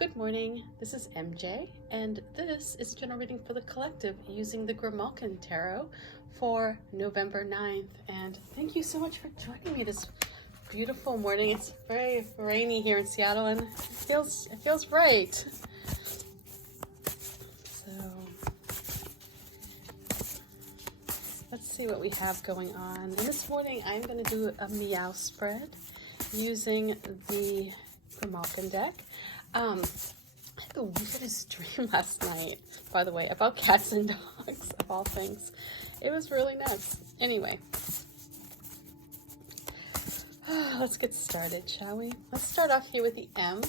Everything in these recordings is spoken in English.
Good morning, this is MJ, and this is general reading for the collective using the Grimalkin Tarot for November 9th. And thank you so much for joining me this beautiful morning. It's very rainy here in Seattle, and it feels right. So let's see what we have going on. And this morning I'm going to do a MEOW spread using the Grimalkin deck. I had the weirdest dream last night, by the way, about cats and dogs, of all things. It was really nuts. Anyway, let's get started, shall we? Let's start off here with the M.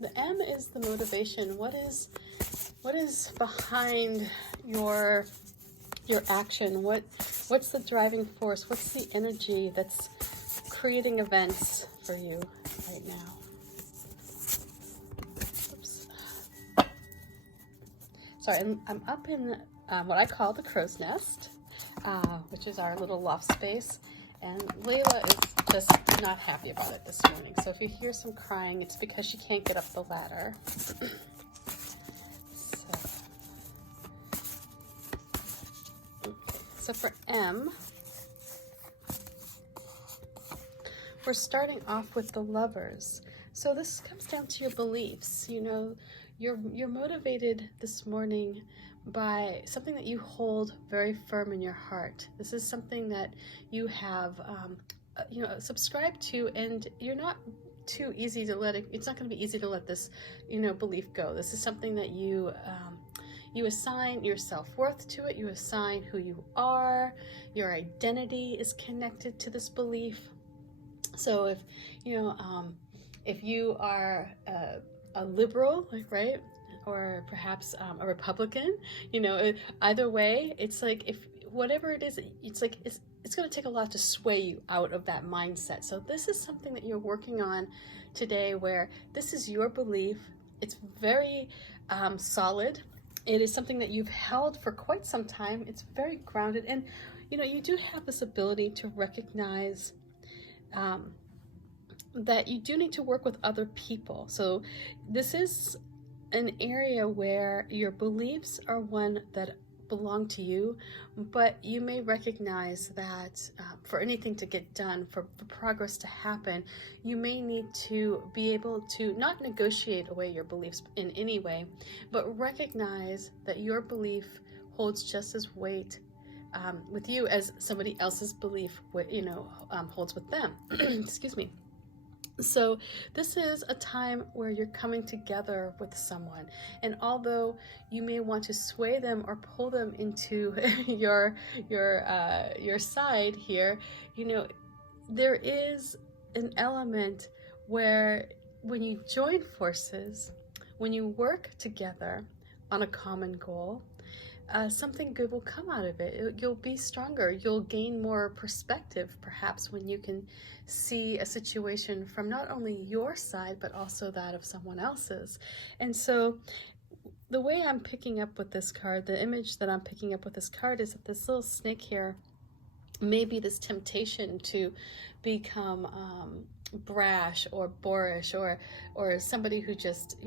The M is the motivation. What is behind your action? What's the driving force? What's the energy that's creating events for you right now? Sorry, I'm up in what I call the crow's nest, which is our little loft space, and Layla is just not happy about it this morning. So if you hear some crying, it's because she can't get up the ladder. So for M, we're starting off with the Lovers. So this comes down to your beliefs. You know, you're motivated this morning by something that you hold very firm in your heart. This is something that you have, subscribed to, and you're not too easy to let it. It's not going to be easy to let this, belief go. This is something that you assign your self-worth to it. You assign who you are. Your identity is connected to this belief. So if you are a liberal, right, or perhaps a Republican, either way, it's like, if whatever it is, it's like it's going to take a lot to sway you out of that mindset. So this is something that you're working on today, where this is your belief. It's very solid. It is something that you've held for quite some time. It's very grounded, and you do have this ability to recognize that you do need to work with other people. So this is an area where your beliefs are one that belong to you, but you may recognize that for anything to get done, for progress to happen, you may need to be able to not negotiate away your beliefs in any way, but recognize that your belief holds just as weight with you as somebody else's belief holds with them. Excuse me. So this is a time where you're coming together with someone, and although you may want to sway them or pull them into your side here, there is an element where when you join forces, when you work together on a common goal, something good will come out of it. You'll be stronger. You'll gain more perspective, perhaps, when you can see a situation from not only your side, but also that of someone else's. And so the way I'm picking up with this card, the image that I'm picking up with this card, is that this little snake here may be this temptation to become brash or boorish, or somebody who just,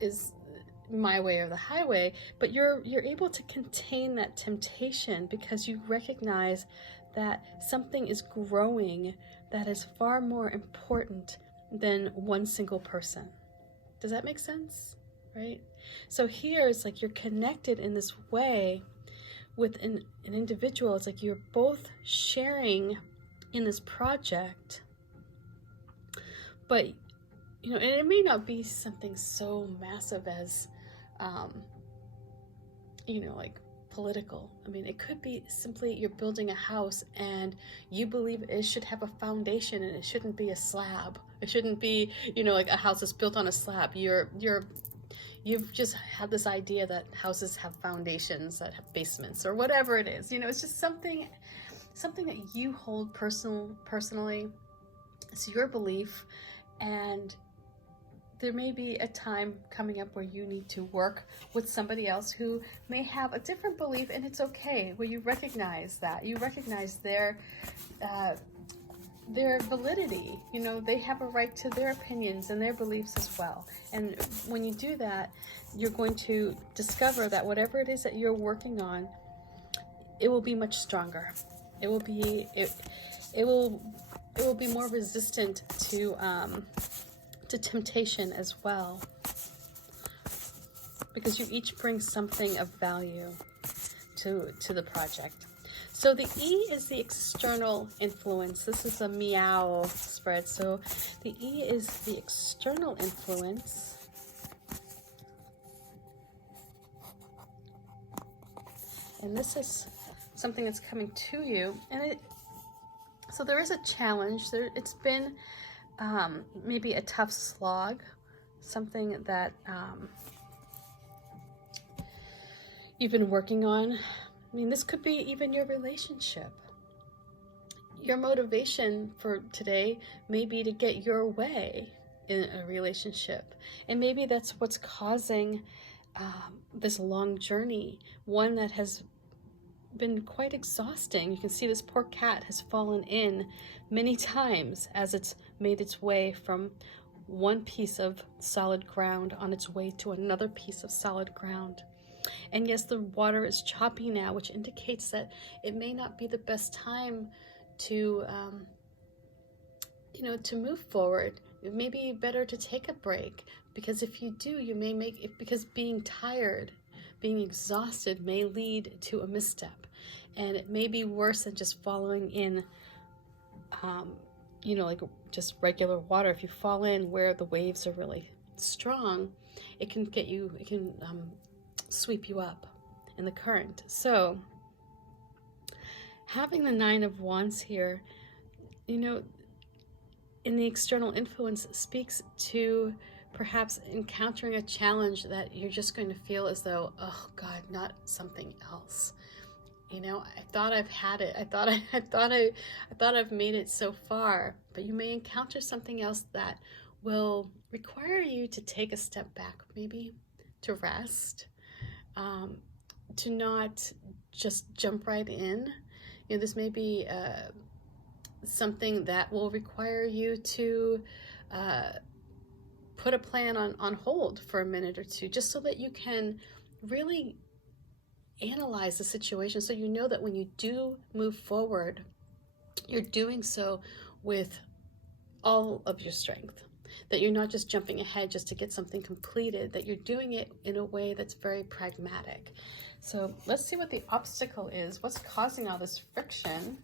is my way or the highway, but you're able to contain that temptation because you recognize that something is growing that is far more important than one single person. Does that make sense? Right? So here it's like you're connected in this way with an individual. It's like you're both sharing in this project, but and it may not be something so massive as like political. I mean, it could be simply you're building a house and you believe it should have a foundation and it shouldn't be a slab. It shouldn't be, like a house that's built on a slab. You've just had this idea that houses have foundations, that have basements, or whatever it is. It's just something that you hold personally. It's your belief, and there may be a time coming up where you need to work with somebody else who may have a different belief, and it's okay, where you recognize that. You recognize their their validity. You know, they have a right to their opinions and their beliefs as well. And when you do that, you're going to discover that whatever it is that you're working on, it will be much stronger. It will be more resistant to temptation as well, because you each bring something of value to the project. So the E is the external influence. This is a MEOW spread. So the E is the external influence. And this is something that's coming to you. And so there is a challenge. It's been maybe a tough slog, something that you've been working on. I mean, this could be even your relationship. Your motivation for today may be to get your way in a relationship. And maybe that's what's causing this long journey, one that has been quite exhausting. You can see this poor cat has fallen in many times as it's made its way from one piece of solid ground on its way to another piece of solid ground. And yes, the water is choppy now, which indicates that it may not be the best time to, to move forward. It may be better to take a break, because if you do, you may make it, because being tired, being exhausted may lead to a misstep. And it may be worse than just following in, like just regular water. If you fall in where the waves are really strong, it can sweep you up in the current. So having the Nine of Wands here, in the external influence, speaks to perhaps encountering a challenge that you're just going to feel as though, oh God, not something else. I thought I've had it. I thought I've made it so far, but you may encounter something else that will require you to take a step back, maybe to rest, to not just jump right in. This may be something that will require you to put a plan on hold for a minute or two, just so that you can really analyze the situation, so you know that when you do move forward, you're doing so with all of your strength, that you're not just jumping ahead just to get something completed, that you're doing it in a way that's very pragmatic. So let's see what the obstacle is. What's causing all this friction?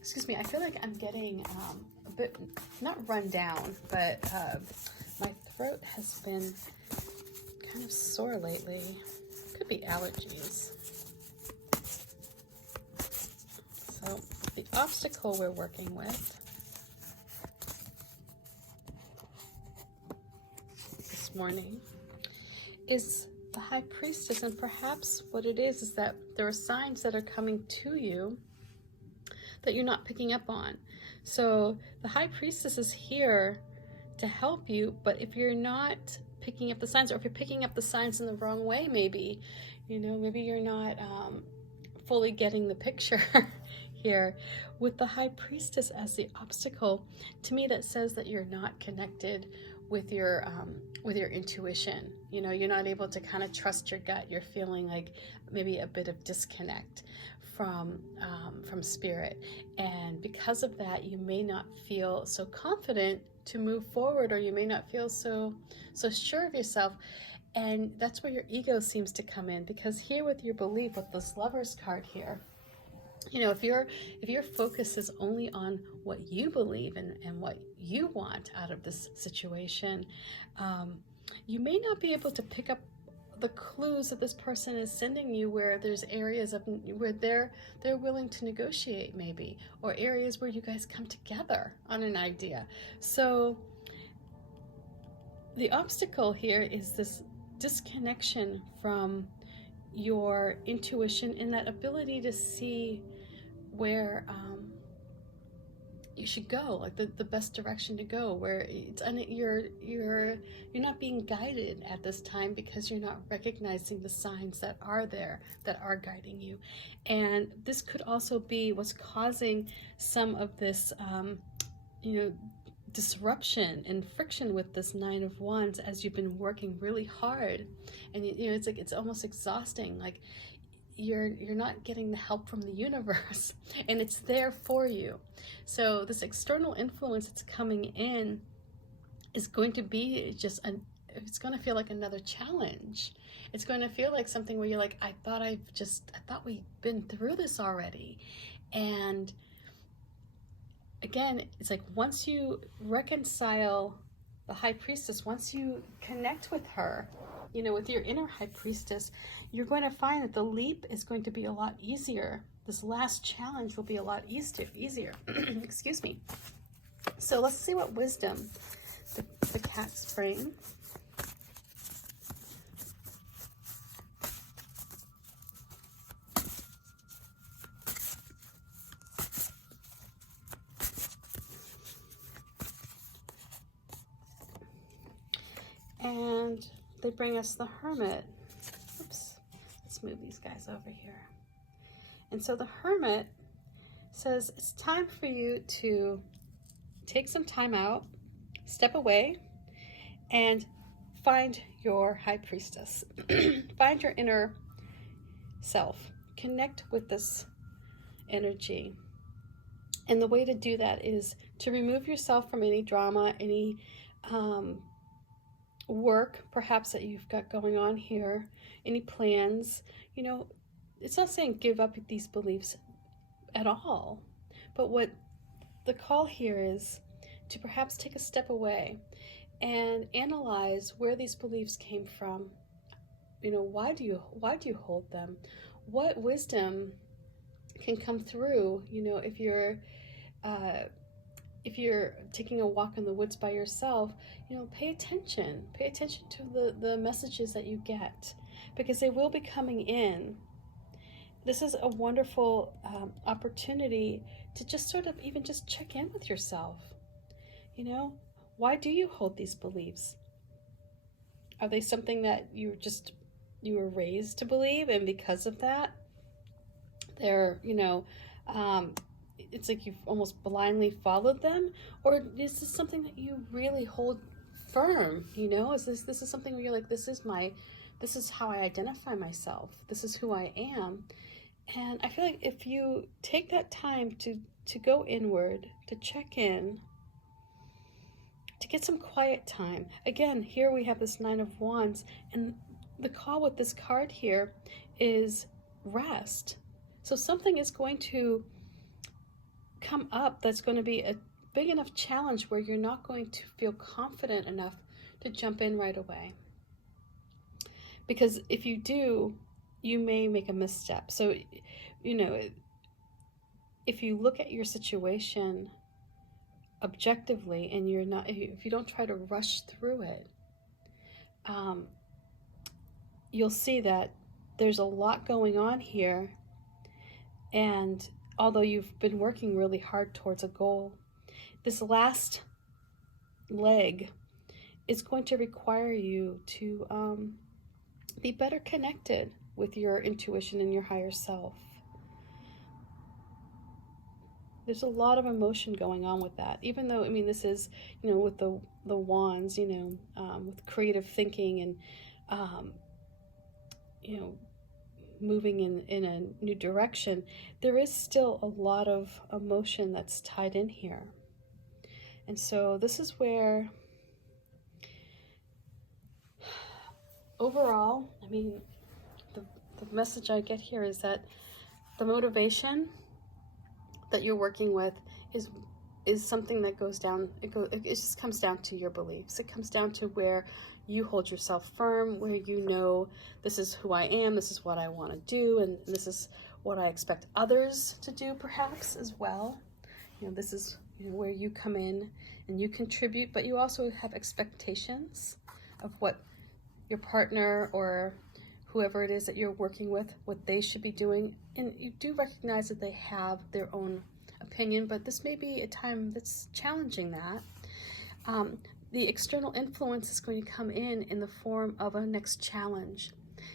Excuse me, I feel like I'm getting a bit, not run down, but my throat has been kind of sore lately. Could be allergies. So the obstacle we're working with this morning is the High Priestess, and perhaps what it is that there are signs that are coming to you that you're not picking up on. So the High Priestess is here to help you, but if you're not picking up the signs, or if you're picking up the signs in the wrong way, maybe you're not fully getting the picture here. With the High Priestess as the obstacle, to me that says that you're not connected with your intuition. You're not able to kind of trust your gut. You're feeling like maybe a bit of disconnect from spirit, and because of that, you may not feel so confident to move forward, or you may not feel so sure of yourself. And that's where your ego seems to come in, because here with your belief, with this Lover's card here, if your focus is only on what you believe and what you want out of this situation, you may not be able to pick up the clues that this person is sending you, where there's areas where they're willing to negotiate, maybe, or areas where you guys come together on an idea. So the obstacle here is this disconnection from your intuition, and that ability to see where you should go, like the best direction to go, where it's you're not being guided at this time because you're not recognizing the signs that are there that are guiding you. And this could also be what's causing some of this disruption and friction with this Nine of Wands, as you've been working really hard, and it's like it's almost exhausting, like you're not getting the help from the universe, and it's there for you. So this external influence that's coming in is going to be it's going to feel like another challenge. It's going to feel like something where you're like, I thought we've been through this already. And again, it's like once you reconcile the High Priestess, once you connect with her, with your inner High Priestess, you're going to find that the leap is going to be a lot easier. This last challenge will be a lot easier. Excuse me. So let's see what wisdom the cats bring. And they bring us the Hermit. Oops, let's move these guys over here. And so the Hermit says it's time for you to take some time out, step away, and find your High Priestess. Find your inner self. Connect with this energy. And the way to do that is to remove yourself from any drama, any work perhaps that you've got going on here, any plans. It's not saying give up these beliefs at all, but what the call here is to perhaps take a step away and analyze where these beliefs came from. Why do you hold them? What wisdom can come through, if you're taking a walk in the woods by yourself, pay attention to the messages that you get, because they will be coming in. This is a wonderful opportunity to just sort of even just check in with yourself. Why do you hold these beliefs? Are they something that you were raised to believe, and because of that, they're, it's like you've almost blindly followed them? Or is this something that you really hold firm? This is something where you're like, this is how I identify myself, this is who I am. And I feel like if you take that time to go inward, to check in, to get some quiet time. Again, here we have this Nine of Wands, and the call with this card here is rest. So something is going to come up that's going to be a big enough challenge where you're not going to feel confident enough to jump in right away. Because if you do, you may make a misstep. So, if you look at your situation objectively, and if you don't try to rush through it, you'll see that there's a lot going on here. And although you've been working really hard towards a goal, this last leg is going to require you to be better connected with your intuition and your higher self. There's a lot of emotion going on with that, even though, this is, with the wands, with creative thinking and, moving in a new direction, there is still a lot of emotion that's tied in here. And so this is where, overall, the message I get here is that the motivation that you're working with is something that goes down, it just comes down to your beliefs. It comes down to where you hold yourself firm, where this is who I am, this is what I want to do, and this is what I expect others to do perhaps as well. This is where you come in and you contribute, but you also have expectations of what your partner or whoever it is that you're working with, what they should be doing. And you do recognize that they have their own opinion, but this may be a time that's challenging that. The external influence is going to come in the form of a next challenge.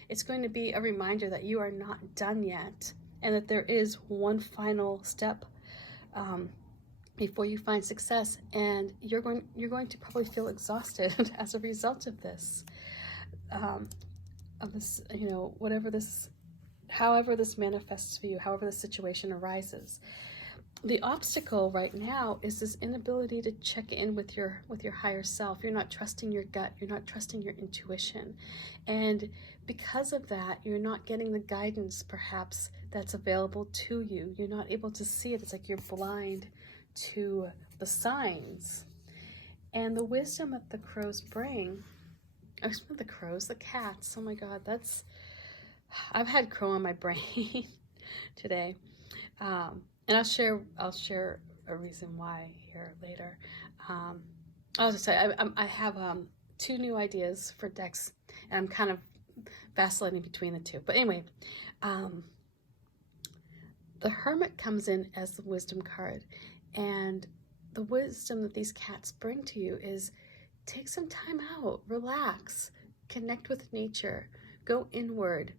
It's going to be a reminder that you are not done yet, and that there is one final step before you find success, and you're going to probably feel exhausted as a result of this, you know, however this manifests for you, however the situation arises. The obstacle right now is this inability to check in with your higher self. You're not trusting your gut. You're not trusting your intuition. And because of that, you're not getting the guidance perhaps that's available to you. You're not able to see it. It's like you're blind to the signs. And the wisdom that the crows bring, or not the crows, the cats. Oh my God, I've had crow on my brain today. And I'll share a reason why here later. I'll just say I have 2 new ideas for decks, and I'm kind of vacillating between the 2. But anyway, the Hermit comes in as the wisdom card, and the wisdom that these cats bring to you is take some time out, relax, connect with nature, go inward.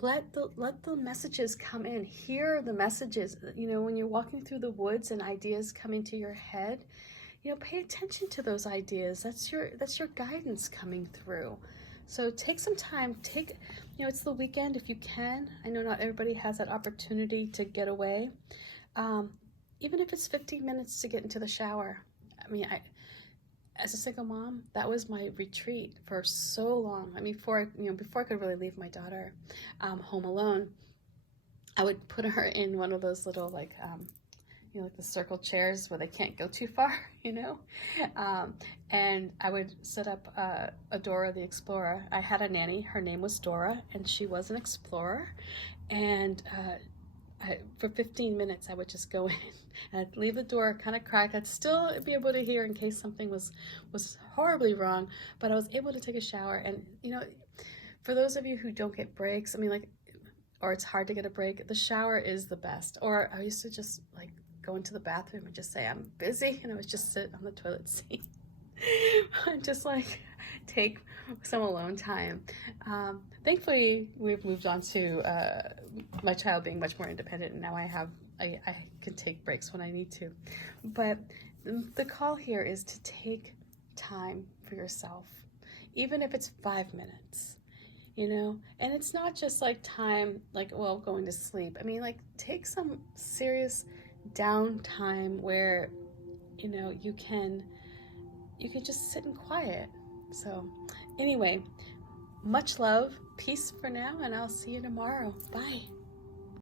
Let the messages come in. Hear the messages. You know, when you're walking through the woods and ideas come into your head, you know, pay attention to those ideas. That's your guidance coming through. So take some time. You know, it's the weekend if you can. I know not everybody has that opportunity to get away. Even if it's 15 minutes to get into the shower. I mean, as a single mom, that was my retreat for so long. I mean, before I could really leave my daughter home alone, I would put her in one of those little like the circle chairs where they can't go too far, you know, and I would set up a Dora the Explorer. I had a nanny. Her name was Dora, and she was an explorer, and for 15 minutes, I would just go in and I'd leave the door kind of cracked. I'd still be able to hear in case something was horribly wrong, but I was able to take a shower. And, you know, for those of you who don't get breaks, I mean, like, or it's hard to get a break, the shower is the best. Or I used to just like go into the bathroom and just say, I'm busy. And I would just sit on the toilet seat and just like take some alone time. Thankfully, we've moved on to my child being much more independent, and now I can take breaks when I need to. But the call here is to take time for yourself, even if it's 5 minutes, you know. And it's not just like time, like, well, going to sleep. I mean, like, take some serious downtime where, you know, you can just sit in quiet. So anyway, much love, peace for now, and I'll see you tomorrow. Bye.